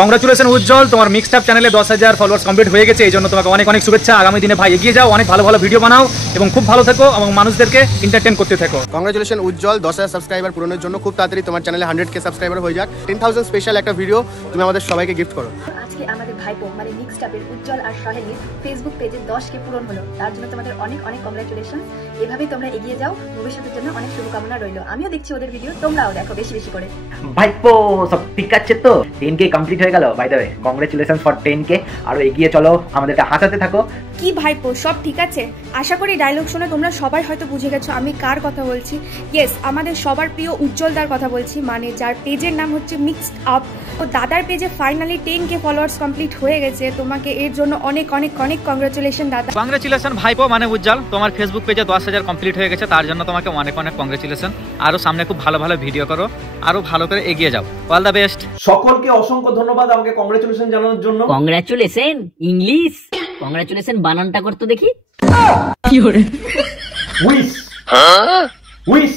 Congratulation উজ্জ্বল, তোমার mixed up চ্যানেলে 10,000 followers complete হয়ে গেছে, এই জন্য তোমাকে অনেক অনেক শুভেচ্ছা। আগামী দিনে ভাই এগিয়ে যাও, অনেক ভালো ভালো ভিডিও বানাও এবং খুব ভালো থেকো এবং মানুষদেরকে এন্টারটেইন করতে থাকো। কংগ্রাচুলেশন উজ্জ্বল, 10,000 সাবস্ক্রাইবার পূরণের জন্য। খুব তাড়াতাড়ি তোমার চ্যানেলে 100K সাবস্ক্রাইবার হয়ে যাক। 10,000 স্পেশাল একটা ভিডিও তুমি আমাদের সবাইকে গিফট করো। আজকে আমাদের ভাইপো মানে মিক্সড আপের উজ্জ্বল আর সহেলির ফেসবুক পেজে 10K পূরণ হলো, তার জন্য তোমাদের অনেক অনেক কংগ্রাচুলেশন। এভাবেই তোমরা এগিয়ে যাও, ভবিষ্যতের জন্য অনেক শুভকামনা রইলো। আমিও দেখছি ওদের ভিডিও, তোমরাও দেখো বেশি বেশি করে। ভাইপো সব ঠিক আছে তো? 10K কমপ্লিট হয়ে গেল। By the way congratulation for 10K। আরো এগিয়ে চলো, আমাদেরকে হাসাতে থাকো। কি ভাইপো সব ঠিক আছে? আশা করি ডায়লগ শুনে তোমরা সবাই হয়তো বুঝে গেছো আমি কার কথা বলছি। ইয়েস, আমাদের সবার প্রিয় উজ্জ্বলদার কথা বলছি, মানে যার পেজের নাম হচ্ছে মিক্সড আপ। তো দাদার পেজে ফাইনালি 10K ফলোয়ার্স কমপ্লিট হয়ে গেছে। তোমাকে এর জন্য অনেক অনেক অনেক কংগ্রাচুলেশন দাদা। কংগ্রাচুলেশন ভাইপো মানে উজ্জ্বল, তোমার ফেসবুক পেজে 10,000 কমপ্লিট হয়ে গেছে, তার জন্য তোমাকে অনেক অনেক কংগ্রাচুলেশন। আরো সামনে খুব ভালো ভালো ভিডিও করো, আরো ভালো করে এগিয়ে যাও। All the best. সকলকে অসংখ্য ধন্যবাদ আমাকে কংগ্রাচুলেশন জানানোর জন্য। কংগ্রাচুলেশন ইংলিশ, কংগ্রাচুলেশন বানানটা করতে দেখি। উইশ উইশ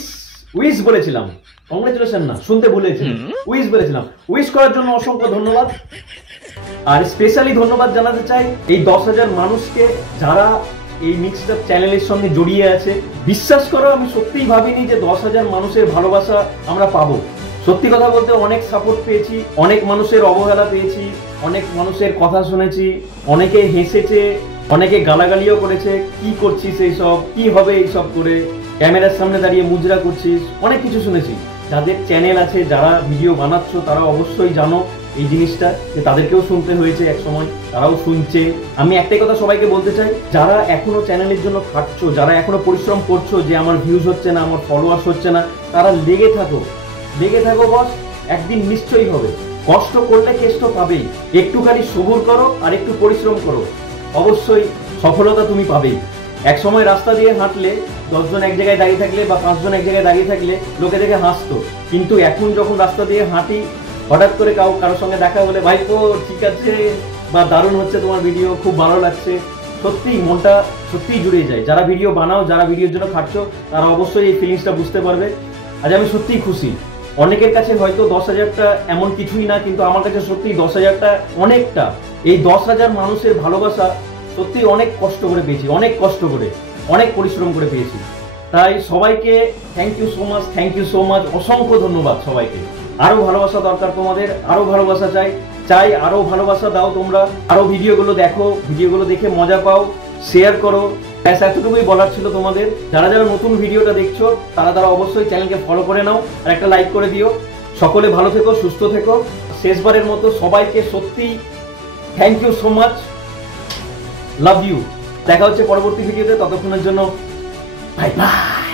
উইশ বলেছিলাম, কংগ্রাচুলেশন না, শুনতে ভুলেছি। উইশ বলেছিলাম। উইশ করার জন্য অসংখ্য ধন্যবাদ। আর স্পেশালি ধন্যবাদ জানাতে চাই এই 10,000 মানুষকে যারা এই মিক্সড আপ চ্যানেলের সঙ্গে জড়িয়ে আছে। বিশ্বাস করো, আমি সত্যিই ভাবিনি যে 10,000 মানুষের ভালোবাসা আমরা পাবো। সত্যি কথা বলতে অনেক সাপোর্ট পেয়েছি, অনেক মানুষের অবহেলা পেয়েছি, অনেক মানুষের কথা শুনেছি, অনেকে হেসেছে, অনেকে গালাগালিও করেছে, কি করছিস এইসব, কি হবে এইসব করে, ক্যামেরার সামনে দাঁড়িয়ে মুজরা করছিস, অনেক কিছু শুনেছি। যাদের চ্যানেল আছে, যারা ভিডিও বানাচ্ছ, তারা অবশ্যই জানো এই জিনিসটা, যে তাদেরকেও শুনতে হয়েছে এক সময়, তারাও শুনছে। আমি একটাই কথা সবাইকে বলতে চাই, যারা এখনো চ্যানেলের জন্য খাটছো, যারা এখনো পরিশ্রম করছো যে আমার ভিউজ হচ্ছে না, আমার ফলোয়ার্স হচ্ছে না, তারা লেগে থাকো বস, একদিন নিশ্চয়ই হবে। কষ্ট করলে কেষ্ট পাবেই। একটুখানি সবুর করো আর একটু পরিশ্রম করো, অবশ্যই সফলতা তুমি পাবেই। এক সময় রাস্তা দিয়ে হাঁটলে 10 জন এক জায়গায় দাঁড়িয়ে থাকলে বা 5 জন এক জায়গায় দাঁড়িয়ে থাকলে লোকে দেখে হাসতো, কিন্তু এখন যখন রাস্তা দিয়ে হাঁটি, হঠাৎ করে কারোর সঙ্গে দেখা হলে ভাইপো ঠিক আছে বা দারুণ হচ্ছে তোমার ভিডিও, খুব ভালো লাগছে, সত্যিই মনটা সত্যিই জুড়ে যায়। যারা ভিডিও বানাও, যারা ভিডিওর জন্য খাটছো, তারা অবশ্যই এই ফিলিংসটা বুঝতে পারবে। আজ আমি সত্যিই খুশি। অনেকের কাছে হয়তো 10,000টা এমন কিছুই না, কিন্তু আমার কাছে সত্যি 10,000টা অনেকটা। এই 10,000 মানুষের ভালোবাসা সত্যি অনেক কষ্ট করে পেয়েছি, অনেক কষ্ট করে, অনেক পরিশ্রম করে পেয়েছি। তাই সবাইকে থ্যাংক ইউ সো মাচ, অসংখ্য ধন্যবাদ সবাইকে। আরো ভালোবাসা দরকার তোমাদের, আরো ভালোবাসা চাই, আরো ভালোবাসা দাও তোমরা। আরো ভিডিওগুলো দেখো, ভিডিওগুলো দেখে মজা পাও, শেয়ার করো। ব্যাস এতটুকুই বলার ছিল তোমাদের। যারা যারা নতুন ভিডিওটা দেখছো, তারা অবশ্যই চ্যানেলকে ফলো করে নাও আর একটা লাইক করে দিও। সকলে ভালো থেকো, সুস্থ থেকো। শেষবারের মতো সবাইকে সত্যি thank you so much, love you. দেখা হচ্ছে পরবর্তী ভিডিওতে, ততক্ষণের জন্য বাই বাই।